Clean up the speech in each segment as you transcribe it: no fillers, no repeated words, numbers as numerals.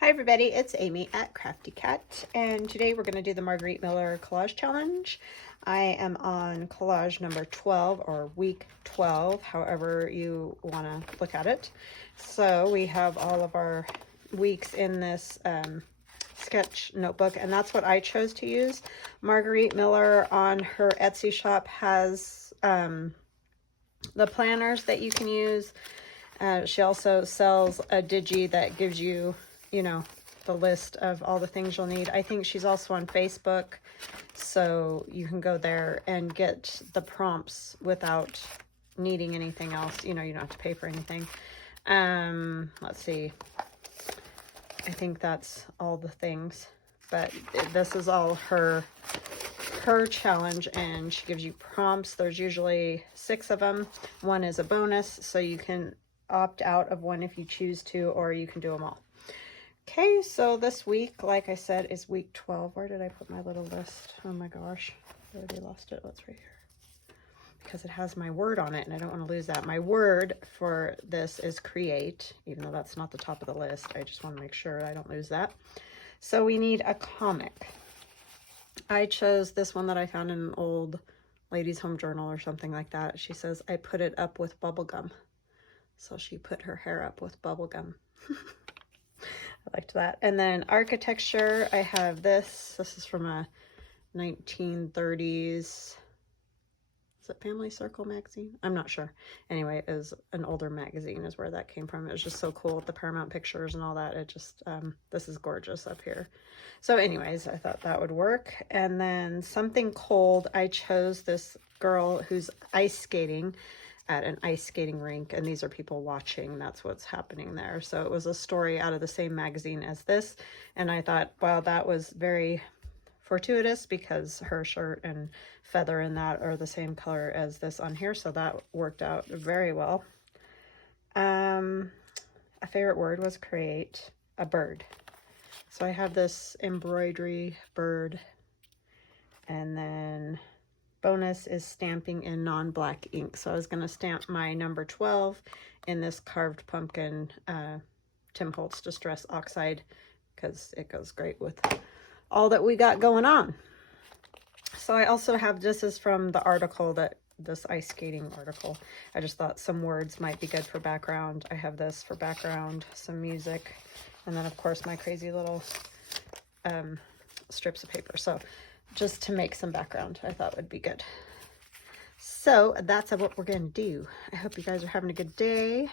Hi everybody, it's Amy at Crafty Cat, and today we're going to do the Margarete Miller Collage Challenge. I am on collage number 12, or week 12, however you want to look at it. So we have all of our weeks in this sketch notebook, and that's what I chose to use. Margarete Miller on her Etsy shop has the planners that you can use. She also sells a digi that gives you, the list of all the things you'll need. I think she's also on Facebook, so you can go there and get the prompts without needing anything else. You don't have to pay for anything. Let's see. I think that's all the things, but this is all her challenge, and she gives you prompts. There's usually 6 of them. One is a bonus, so you can opt out of one if you choose to, or you can do them all. Okay, so this week, like I said, is week 12. Where did I put my little list? Oh my gosh, I already lost it. What's right here? Because it has my word on it, and I don't want to lose that. My word for this is create, even though that's not the top of the list. I just want to make sure I don't lose that. So we need a comic. I chose this one that I found in an old ladies' home journal or something like that. She says, I put it up with bubble gum. So she put her hair up with bubble gum. I liked that. And then architecture, I have this. This is from a 1930s, is it Family Circle magazine? I'm not sure. Anyway, it was an older magazine is where that came from. It was just so cool with the Paramount Pictures and all that. It just, this is gorgeous up here. So anyways, I thought that would work. And then something cold, I chose this girl who's ice skating at an ice skating rink, and these are people watching. That's what's happening there. So it was a story out of the same magazine as this, and I thought, wow, that was very fortuitous because her shirt and feather and that are the same color as this on here, so that worked out very well. A favorite word was create, a bird. So I have this embroidery bird, and then bonus is stamping in non-black ink. So I was going to stamp my number 12 in this carved pumpkin Tim Holtz Distress Oxide because it goes great with all that we got going on. So I also have, this is from the article, this ice skating article. I just thought some words might be good for background. I have this for background, some music, and then of course my crazy little strips of paper. So just to make some background, I thought would be good. So that's what we're going to do. I hope you guys are having a good day.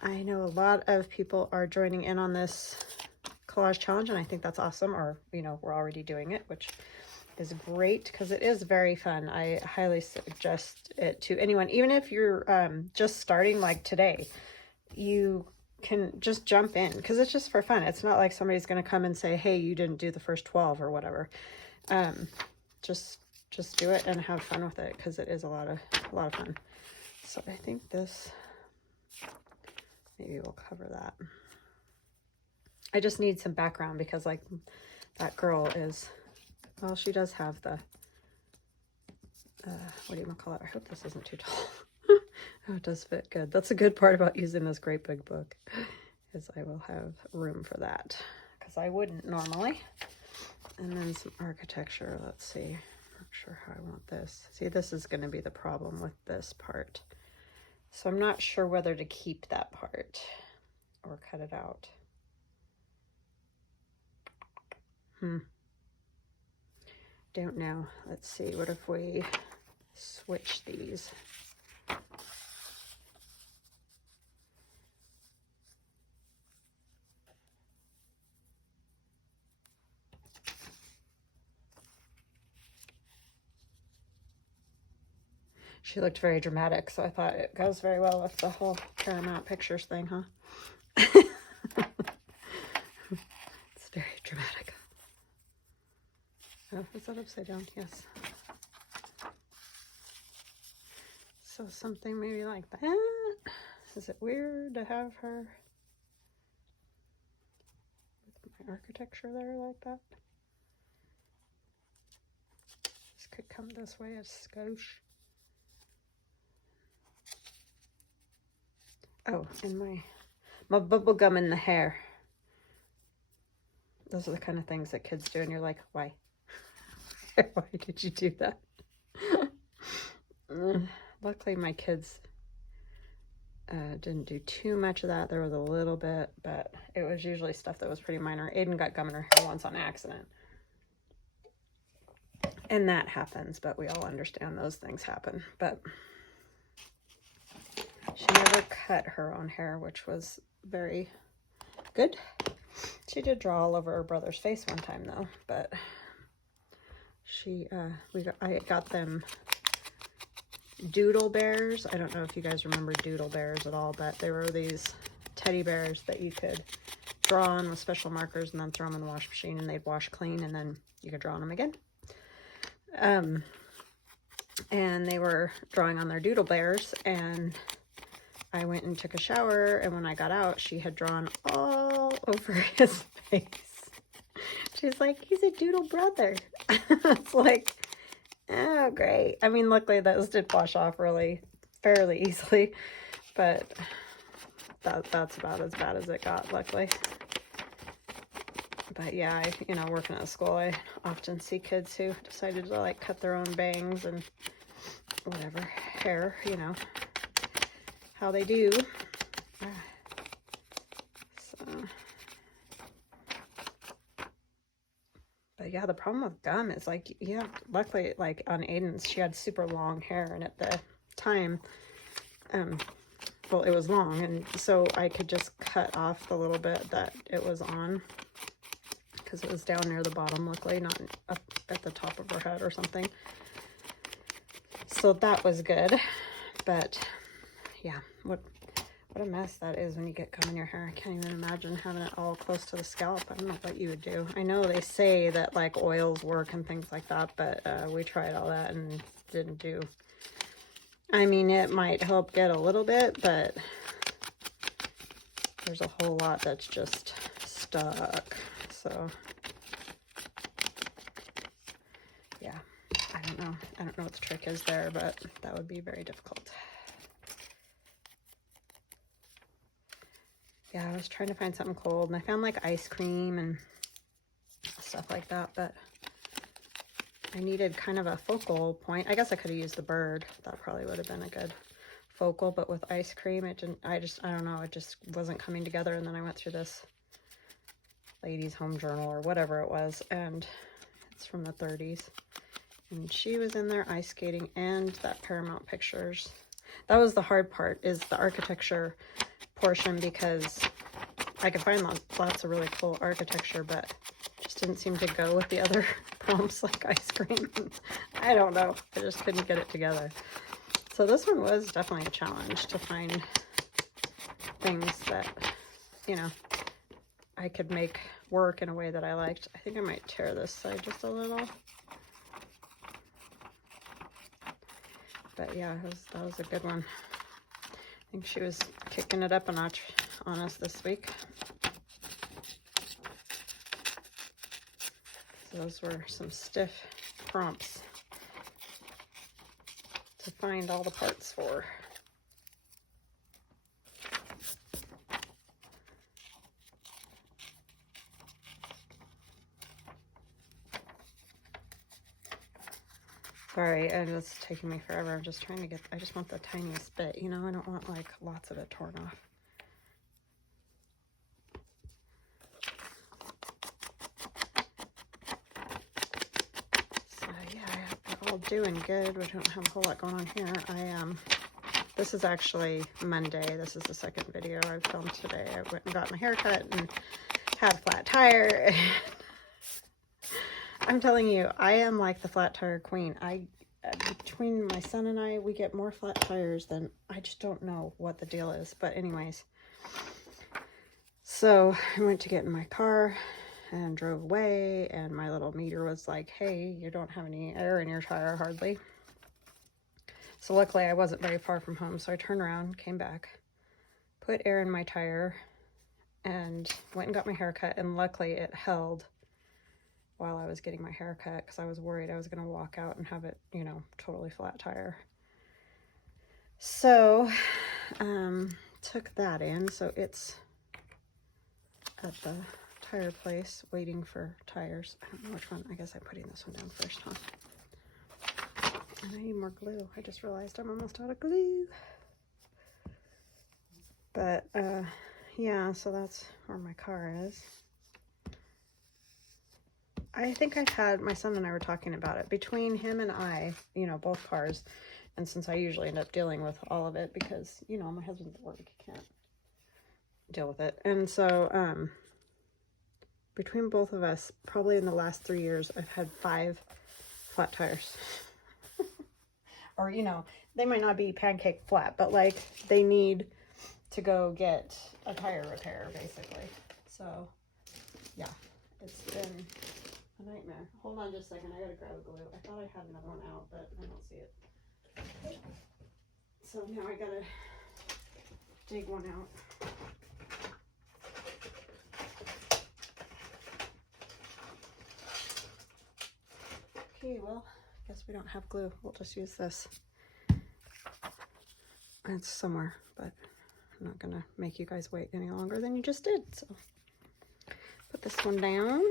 I know a lot of people are joining in on this collage challenge, and I think that's awesome. Or, we're already doing it, which is great because it is very fun. I highly suggest it to anyone, even if you're just starting like today. You can just jump in because it's just for fun. It's not like somebody's going to come and say, hey, you didn't do the first 12 or whatever. Just do it and have fun with it because it is a lot of fun. So I think this, maybe we'll cover that. I just need some background because like that girl is, well, she does have the, what do you call it? I hope this isn't too tall. Oh, it does fit good. That's a good part about using this great big book is I will have room for that because I wouldn't normally. And then some architecture. Let's see. Not sure how I want this. See, this is going to be the problem with this part. So I'm not sure whether to keep that part or cut it out. Don't know. Let's see. What if we switch these? She looked very dramatic, so I thought it goes very well with the whole Paramount Pictures thing, huh? It's very dramatic. Oh, is that upside down? Yes. So something maybe like that. Is it weird to have her with my architecture there like that? This could come this way a skosh. Oh, and my bubble gum in the hair. those are the kind of things that kids do, and you're like, why? Why did you do that? Luckily, my kids didn't do too much of that. There was a little bit, but it was usually stuff that was pretty minor. Aiden got gum in her hair once on accident. And that happens, but we all understand those things happen. But she never cut her own hair, which was very good. She did draw all over her brother's face one time, though. But I got them doodle bears. I don't know if you guys remember doodle bears at all, but they were these teddy bears that you could draw on with special markers and then throw them in the wash machine, and they'd wash clean, and then you could draw on them again. And they were drawing on their doodle bears, and I went and took a shower, and when I got out, she had drawn all over his face. She's like, he's a doodle brother. It's like, oh, great. I mean, luckily those did wash off fairly easily, but that's about as bad as it got, luckily. But yeah, working at school, I often see kids who decided to like cut their own bangs and whatever hair, how they do. But yeah, the problem with gum is like, luckily, like on Aiden's, she had super long hair, and at the time, well, it was long, and so I could just cut off the little bit that it was on, because it was down near the bottom, luckily, not up at the top of her head or something. So that was good. But yeah, what a mess that is when you get gum in your hair. I can't even imagine having it all close to the scalp. I don't know what you would do. I know they say that like oils work and things like that, but we tried all that and didn't do. I mean, it might help get a little bit, but there's a whole lot that's just stuck. So yeah, I don't know what the trick is there, but that would be very difficult. Yeah, I was trying to find something cold, and I found like ice cream and stuff like that, but I needed kind of a focal point. I guess I could have used the bird. That probably would have been a good focal, but with ice cream, it didn't, I don't know, it just wasn't coming together. And then I went through this Ladies' Home Journal or whatever it was, and it's from the 30s. And she was in there ice skating, and that Paramount Pictures. That was the hard part, is the architecture portion, because I could find lots of really cool architecture, but just didn't seem to go with the other prompts like ice cream. I don't know. I just couldn't get it together. So this one was definitely a challenge to find things that, I could make work in a way that I liked. I think I might tear this side just a little. But yeah, that was a good one. I think she was kicking it up a notch on us this week. So those were some stiff prompts to find all the parts for. Sorry, and it's taking me forever. I'm just trying to I just want the tiniest bit, I don't want like lots of it torn off. So yeah, we're all doing good. We don't have a whole lot going on here. This is actually Monday. This is the second video I filmed today. I went and got my hair cut and had a flat tire. I'm telling you, I am like the flat tire queen. Between my son and I, we get more flat tires than, I just don't know what the deal is. But anyways, so I went to get in my car and drove away, and my little meter was like, hey, you don't have any air in your tire hardly. So luckily I wasn't very far from home, so I turned around, came back, put air in my tire, and went and got my hair cut, and luckily it held while I was getting my hair cut, because I was worried I was going to walk out and have it, totally flat tire. So, took that in, so it's at the tire place waiting for tires. I don't know which one. I guess I'm putting this one down first, huh? And I need more glue. I just realized I'm almost out of glue. But, yeah, so that's where my car is. I think I've had, my son and I were talking about it, between him and I, you know, both cars, and since I usually end up dealing with all of it because, you know, my husband's at work, he can't deal with it. And so, between both of us, probably in the last 3 years, I've had 5 flat tires. Or, you know, they might not be pancake flat, but like they need to go get a tire repair, basically. So, yeah, it's been a nightmare. Hold on just a second. I gotta grab a glue. I thought I had another one out, but I don't see it. So now I gotta dig one out. Okay, well, I guess we don't have glue. We'll just use this. It's somewhere, but I'm not gonna make you guys wait any longer than you just did. So put this one down.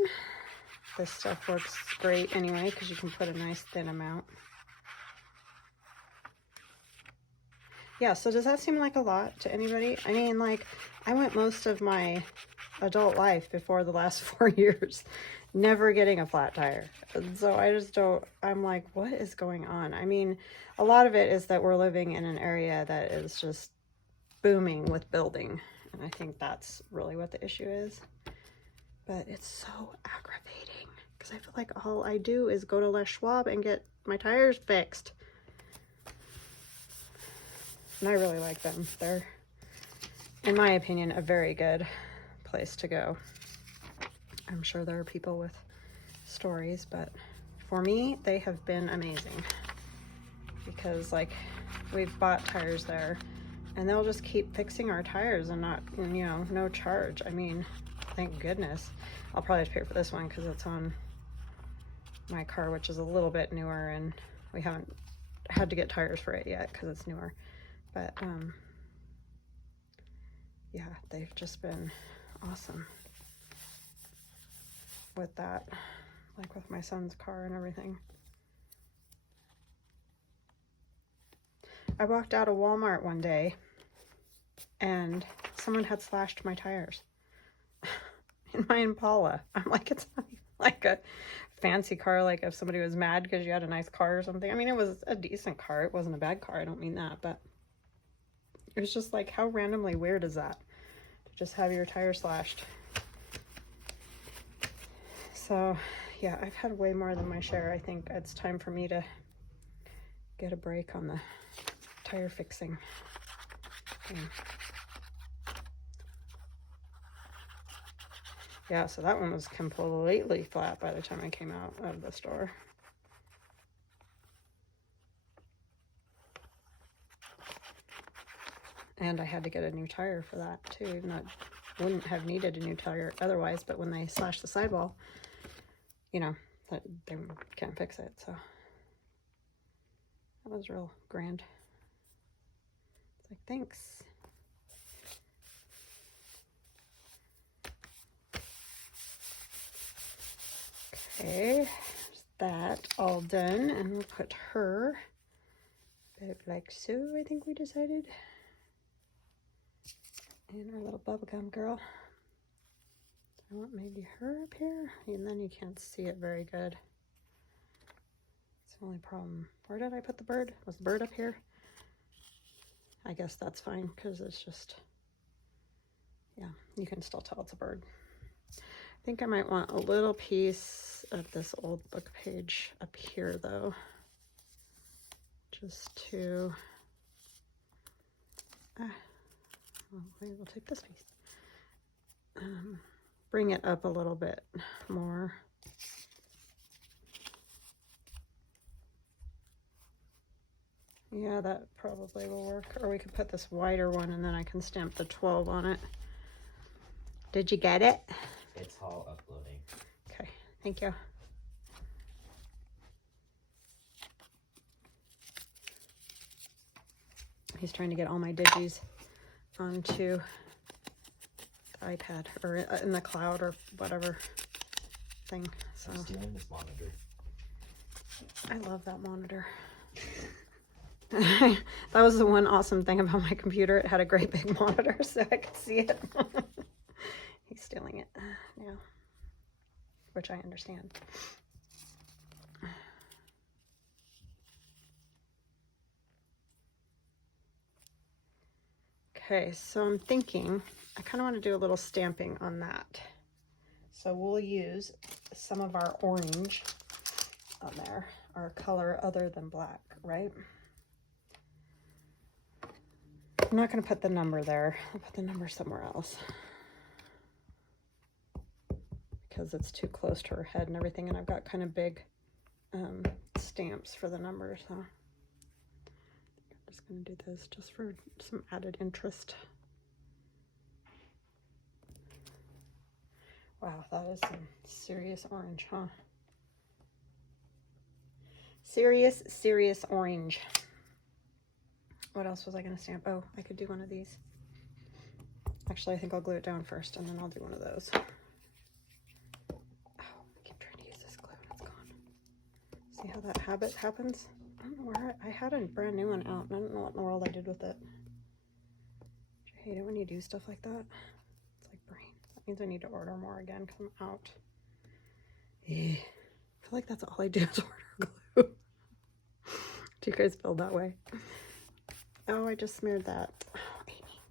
This stuff works great anyway because you can put a nice thin amount. Yeah, so does that seem like a lot to anybody? I mean, like, I went most of my adult life before the last 4 years never getting a flat tire. And so I just don't, I'm like, what is going on? I mean, a lot of it is that we're living in an area that is just booming with building. And I think that's really what the issue is. But it's so aggravating because I feel like all I do is go to Les Schwab and get my tires fixed. And I really like them. They're, in my opinion, a very good place to go. I'm sure there are people with stories, but for me, they have been amazing. Because, like, we've bought tires there, and they'll just keep fixing our tires and not, you know, no charge. I mean, thank goodness. I'll probably have to pay for this one because it's on my car, which is a little bit newer, and we haven't had to get tires for it yet because it's newer. But, yeah, they've just been awesome with that, like with my son's car and everything. I walked out of Walmart one day and someone had slashed my tires in my Impala. I'm like, it's not even like a fancy car, like if somebody was mad because you had a nice car or something. I mean, it was a decent car. It wasn't a bad car. I don't mean that, but it was just like, how randomly weird is that? To just have your tire slashed. So, yeah, I've had way more than my share. I think it's time for me to get a break on the tire fixing thing. Yeah, so that one was completely flat by the time I came out of the store. And I had to get a new tire for that too, even though it wouldn't have needed a new tire otherwise, but when they slashed the sidewall, you know, that they can't fix it, so that was real grand. It's like, thanks. Okay, there's that all done, and we'll put her about like so, I think we decided. And our little bubblegum girl. I want maybe her up here, and then you can't see it very good. It's the only problem. Where did I put the bird? Was the bird up here? I guess that's fine, because it's just, yeah, you can still tell it's a bird. I think I might want a little piece of this old book page up here, though, just to, well, maybe we'll take this piece. Bring it up a little bit more. Yeah, that probably will work. Or we could put this wider one and then I can stamp the 12 on it. Did you get it? It's all uploading. Okay, thank you. He's trying to get all my digis onto iPad or in the cloud or whatever thing. So I'm stealing this monitor. I love that monitor. That was the one awesome thing about my computer. It had a great big monitor so I could see it. He's stealing it now, which I understand. Okay, so I'm thinking I kind of want to do a little stamping on that. So we'll use some of our orange on there, our color other than black, right? I'm not going to put the number there. I'll put the number somewhere else because it's too close to her head and everything, and I've got kind of big stamps for the numbers, so I'm just going to do this just for some added interest. Wow, that is some serious orange, huh? Serious orange. What else was I going to stamp? Oh, I could do one of these. Actually, I think I'll glue it down first, and then I'll do one of those. Oh, I keep trying to use this glue, and it's gone. See how that habit happens? I don't know where I had a brand new one out, and I don't know what in the world I did with it. I hate it when you do stuff like that. It's like brain. That means I need to order more again because I'm out. I feel like that's all I do is order glue. Do you guys feel that way? Oh, I just smeared that. Oh, Amy.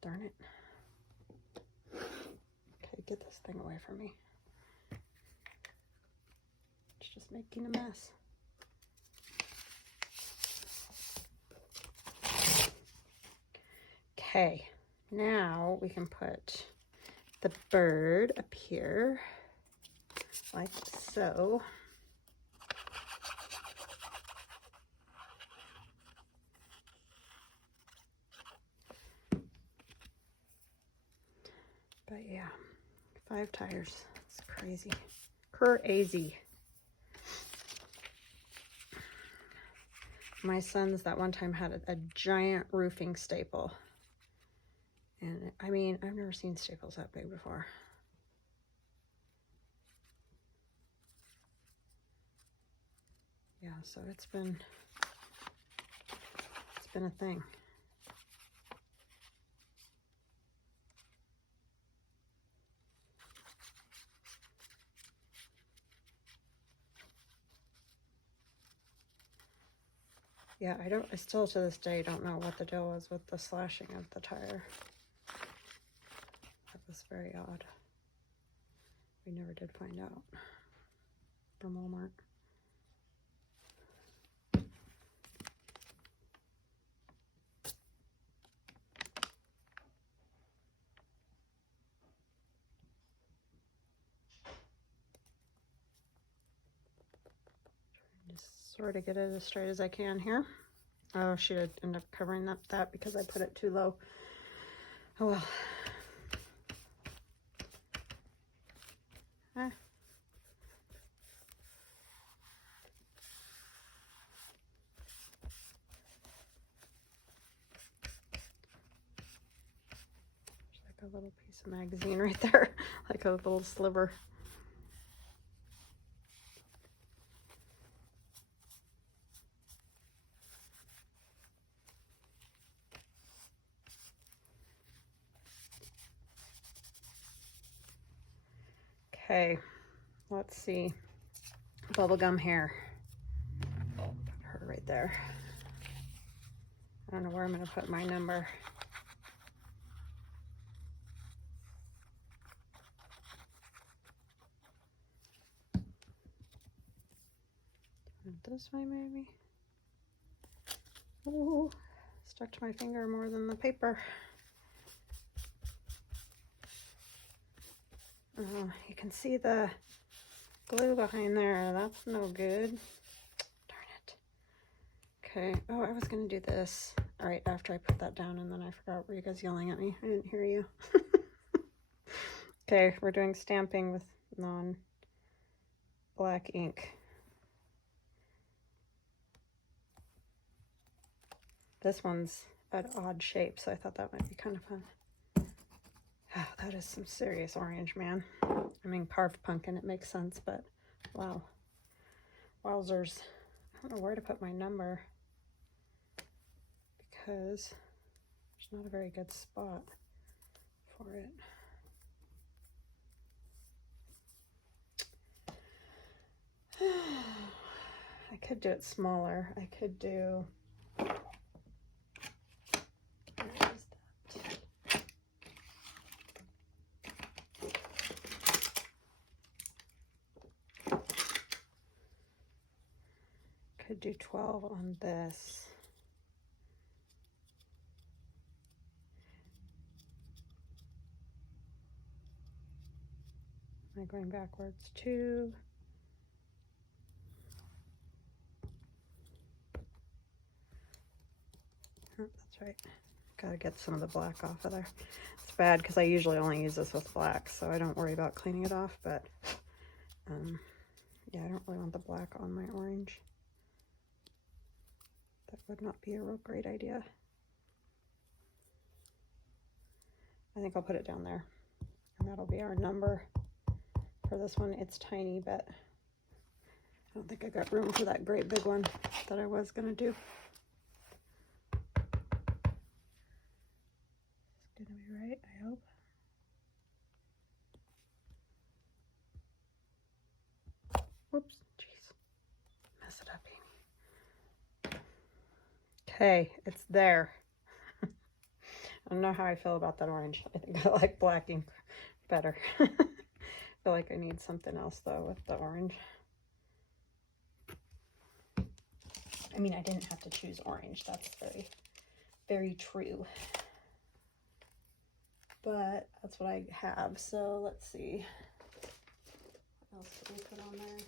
Darn it. Okay, get this thing away from me. It's just making a mess. Okay, now we can put the bird up here, like so. But yeah, 5 tires. It's crazy. Crazy. My son's that one time had a giant roofing staple. And I mean, I've never seen staples that big before. Yeah, so it's been a thing. Yeah, I still to this day don't know what the deal was with the slashing of the tire. That was very odd. We never did find out from Walmart. Just sort of get it as straight as I can here. Oh, she did end up covering up that because I put it too low. Oh well. Eh. There's like a little piece of magazine right there, like a little sliver. Okay, let's see. Bubblegum hair. Put her right there. I don't know where I'm going to put my number. This way, maybe. Oh, stuck to my finger more than the paper. Oh, you can see the glue behind there. That's no good. Darn it. Okay. Oh, I was going to do this right after I put that down, and then I forgot. Were you guys yelling at me? I didn't hear you. Okay, we're doing stamping with non-black ink. This one's an odd shape, so I thought that might be kind of fun. Oh, that is some serious orange, man. I mean, carved pumpkin, it makes sense, but wow. Wowzers. I don't know where to put my number because there's not a very good spot for it. I could do it smaller. I could do... Could do 12 on this. Am I going backwards? 2. Oh, that's right. Gotta get some of the black off of there. It's bad because I usually only use this with black, so I don't worry about cleaning it off, but yeah, I don't really want the black on my orange. That would not be a real great idea. I think I'll put it down there, and that'll be our number for this one. It's tiny, but I don't think I got room for that great big one that I was gonna do. It's gonna be right, I hope. Whoops, jeez. Mess it up, Amy. Okay, it's there. I don't know how I feel about that orange. I think I like black ink better. I feel like I need something else though with the orange. I mean, I didn't have to choose orange. That's very, very true. But that's what I have. So let's see. What else did we put on there?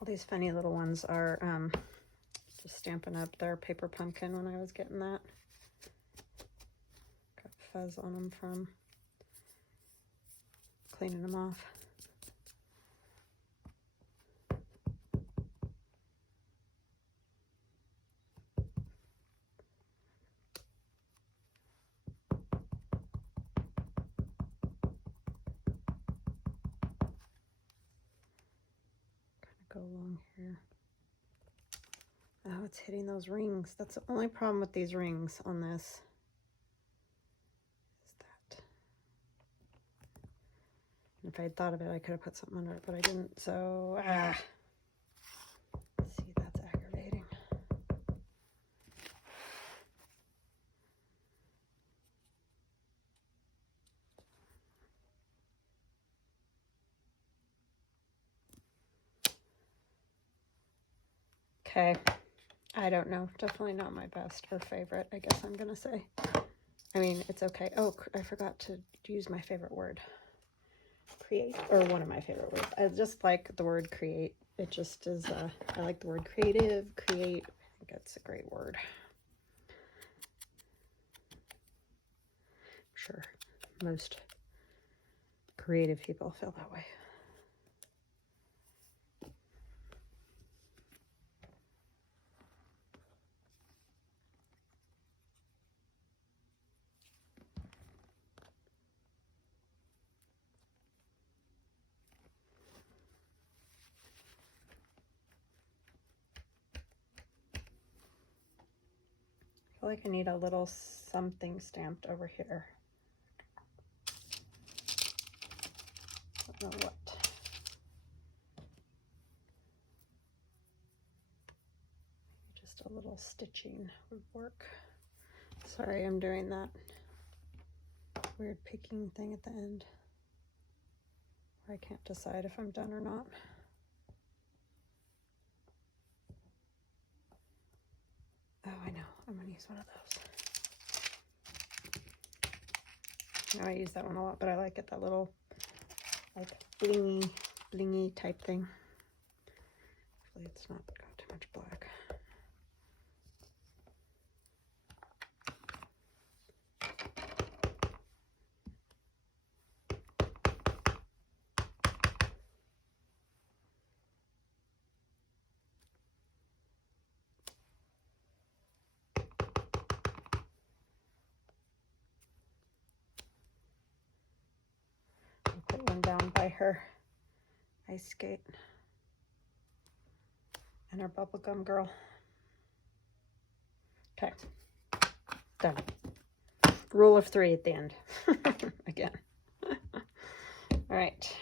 All these funny little ones are just Stampin' Up! Their paper pumpkin when I was getting that. Got fuzz on them from cleaning them off. Go along here. Oh, it's hitting those rings. That's the only problem with these rings on this. Is that. And if I had thought of it, I could have put something under it, but I didn't. So, see, that's aggravating. Okay. I don't know. Definitely not my best or favorite, I guess I'm gonna say. I mean, it's okay. Oh, I forgot to use my favorite word. Create, or one of my favorite words. I just like the word create. It just is, I like the word creative, create. I think it's a great word. I'm sure most creative people feel that way. I feel like I need a little something stamped over here. I don't know what. Just a little stitching would work. Sorry, I'm doing that weird picking thing at the end. I can't decide if I'm done or not. Oh, I know. I'm going to use one of those. Now I use that one a lot, but I like it, that little like blingy type thing. Hopefully it's not got too much black. by her ice skate and her bubblegum girl. Okay, done. Rule of 3 at the end. Again. All right.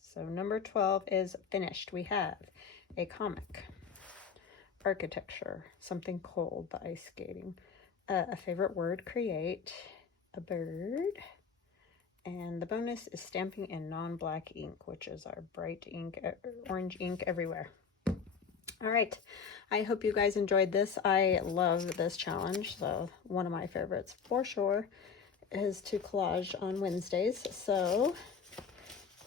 So number 12 is finished. We have a comic, architecture, something cold, the ice skating, a favorite word, create, a bird, and the bonus is stamping in non-black ink, which is our bright ink, orange ink everywhere. All right, I hope you guys enjoyed this. I love this challenge, so one of my favorites for sure is to collage on Wednesdays. So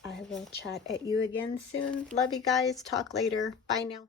I will chat at you again soon. Love you guys. Talk later. Bye now.